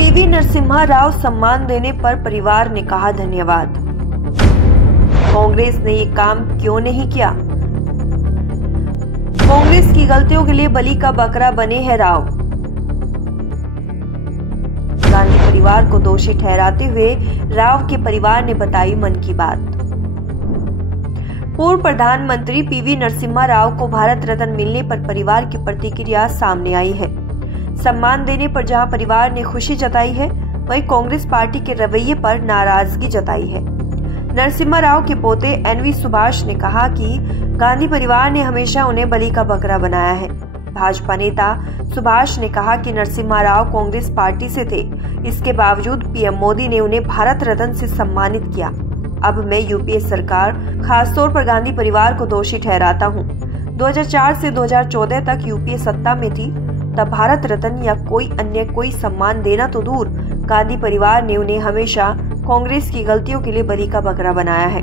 PV Narasimha Rao सम्मान देने पर परिवार ने कहा धन्यवाद। कांग्रेस ने ये काम क्यों नहीं किया? कांग्रेस की गलतियों के लिए बलि का बकरा बने हैं राव। गांधी परिवार को दोषी ठहराते हुए राव के परिवार ने बताई मन की बात। पूर्व प्रधानमंत्री पीवी नरसिम्हा राव को भारत रत्न मिलने पर परिवार की प्रतिक्रिया सामने आई है। सम्मान देने पर जहां परिवार ने खुशी जताई है, वहीं कांग्रेस पार्टी के रवैये पर नाराजगी जताई है। नरसिम्हा राव के पोते एनवी सुभाष ने कहा कि गांधी परिवार ने हमेशा उन्हें बलि का बकरा बनाया है। भाजपा नेता सुभाष ने कहा कि नरसिम्हा राव कांग्रेस पार्टी से थे, इसके बावजूद पीएम मोदी ने उन्हें भारत रत्न से सम्मानित किया। अब मैं यूपीए सरकार, खासतौर पर गांधी परिवार को दोषी ठहराता हूं। 2004 से 2014 तक यूपीए सत्ता में थी, तब भारत रत्न या कोई सम्मान देना तो दूर, गांधी परिवार ने उन्हें हमेशा कांग्रेस की गलतियों के लिए बलि का बकरा बनाया है।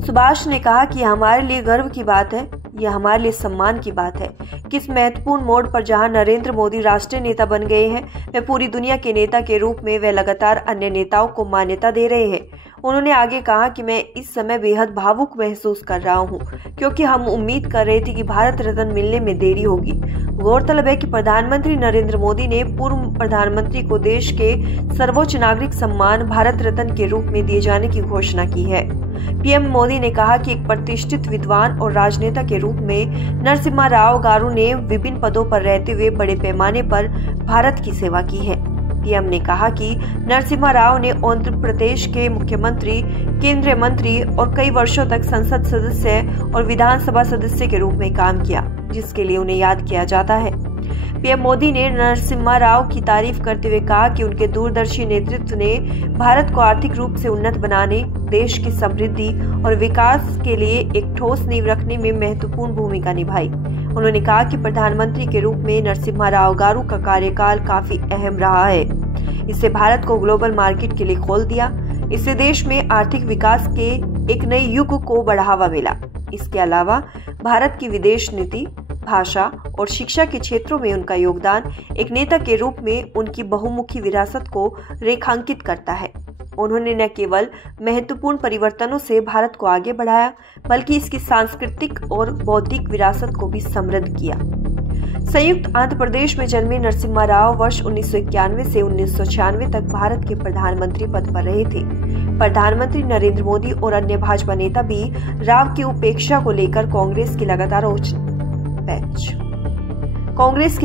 सुभाष ने कहा कि हमारे लिए गर्व की बात है, यह हमारे लिए सम्मान की बात है। किस महत्वपूर्ण मोड़ पर जहां नरेंद्र मोदी राष्ट्रीय नेता बन गए हैं, वे पूरी दुनिया के नेता के रूप में वे लगातार अन्य नेताओं को मान्यता दे रहे हैं। उन्होंने आगे कहा कि मैं इस समय बेहद भावुक महसूस कर रहा हूं, क्योंकि हम उम्मीद कर रहे थे कि भारत रत्न मिलने में देरी होगी। गौरतलब है कि प्रधानमंत्री नरेंद्र मोदी ने पूर्व प्रधानमंत्री को देश के सर्वोच्च नागरिक सम्मान भारत रत्न के रूप में दिए जाने की घोषणा की है। पीएम मोदी ने कहा कि एक प्रतिष्ठित विद्वान और राजनेता के रूप में नरसिम्हा राव गारू ने विभिन्न पदों पर रहते हुए बड़े पैमाने पर भारत की सेवा की है। पीएम ने कहा कि नरसिम्हा राव ने आंध्र प्रदेश के मुख्यमंत्री, केंद्रीय मंत्री और कई वर्षों तक संसद सदस्य और विधानसभा सदस्य के रूप में काम किया, जिसके लिए उन्हें याद किया जाता है। पीएम मोदी ने नरसिम्हा राव की तारीफ करते हुए कहा कि उनके दूरदर्शी नेतृत्व ने भारत को आर्थिक रूप से उन्नत बनाने, देश की समृद्धि और विकास के लिए एक ठोस नींव रखने में महत्वपूर्ण भूमिका निभाई। उन्होंने कहा कि प्रधानमंत्री के रूप में नरसिम्हा राव गारू का कार्यकाल काफी अहम रहा है। इससे भारत को ग्लोबल मार्केट के लिए खोल दिया। इससे देश में आर्थिक विकास के एक नए युग को बढ़ावा मिला। इसके अलावा भारत की विदेश नीति, भाषा और शिक्षा के क्षेत्रों में उनका योगदान एक नेता के रूप में उनकी बहुमुखी विरासत को रेखांकित करता है। उन्होंने न केवल महत्वपूर्ण परिवर्तनों से भारत को आगे बढ़ाया, बल्कि इसकी सांस्कृतिक और बौद्धिक विरासत को भी समृद्ध किया। संयुक्त आंध्र प्रदेश में जन्मे नरसिम्हा राव वर्ष 1991 से 1996 तक भारत के प्रधानमंत्री पद पर रहे थे। प्रधानमंत्री नरेंद्र मोदी और अन्य भाजपा नेता भी राव की उपेक्षा को लेकर कांग्रेस की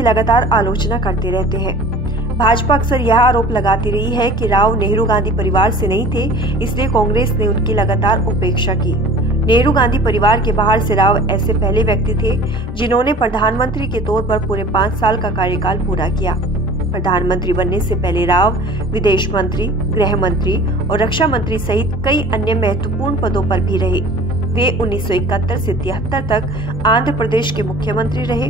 लगातार आलोचना करते रहते हैं। भाजपा अक्सर यह आरोप लगाती रही है कि राव नेहरू गांधी परिवार से नहीं थे, इसलिए कांग्रेस ने उनकी लगातार उपेक्षा की। नेहरू गांधी परिवार के बाहर से राव ऐसे पहले व्यक्ति थे जिन्होंने प्रधानमंत्री के तौर पर पूरे 5 साल का कार्यकाल पूरा किया। प्रधानमंत्री बनने से पहले राव विदेश मंत्री, गृह मंत्री और रक्षा मंत्री सहित कई अन्य महत्वपूर्ण पदों पर भी रहे। वे 1971 से 73 तक आंध्र प्रदेश के मुख्यमंत्री रहे।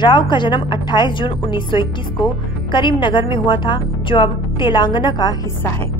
राव का जन्म 28 जून 1921 को करीमनगर में हुआ था, जो अब तेलंगाना का हिस्सा है।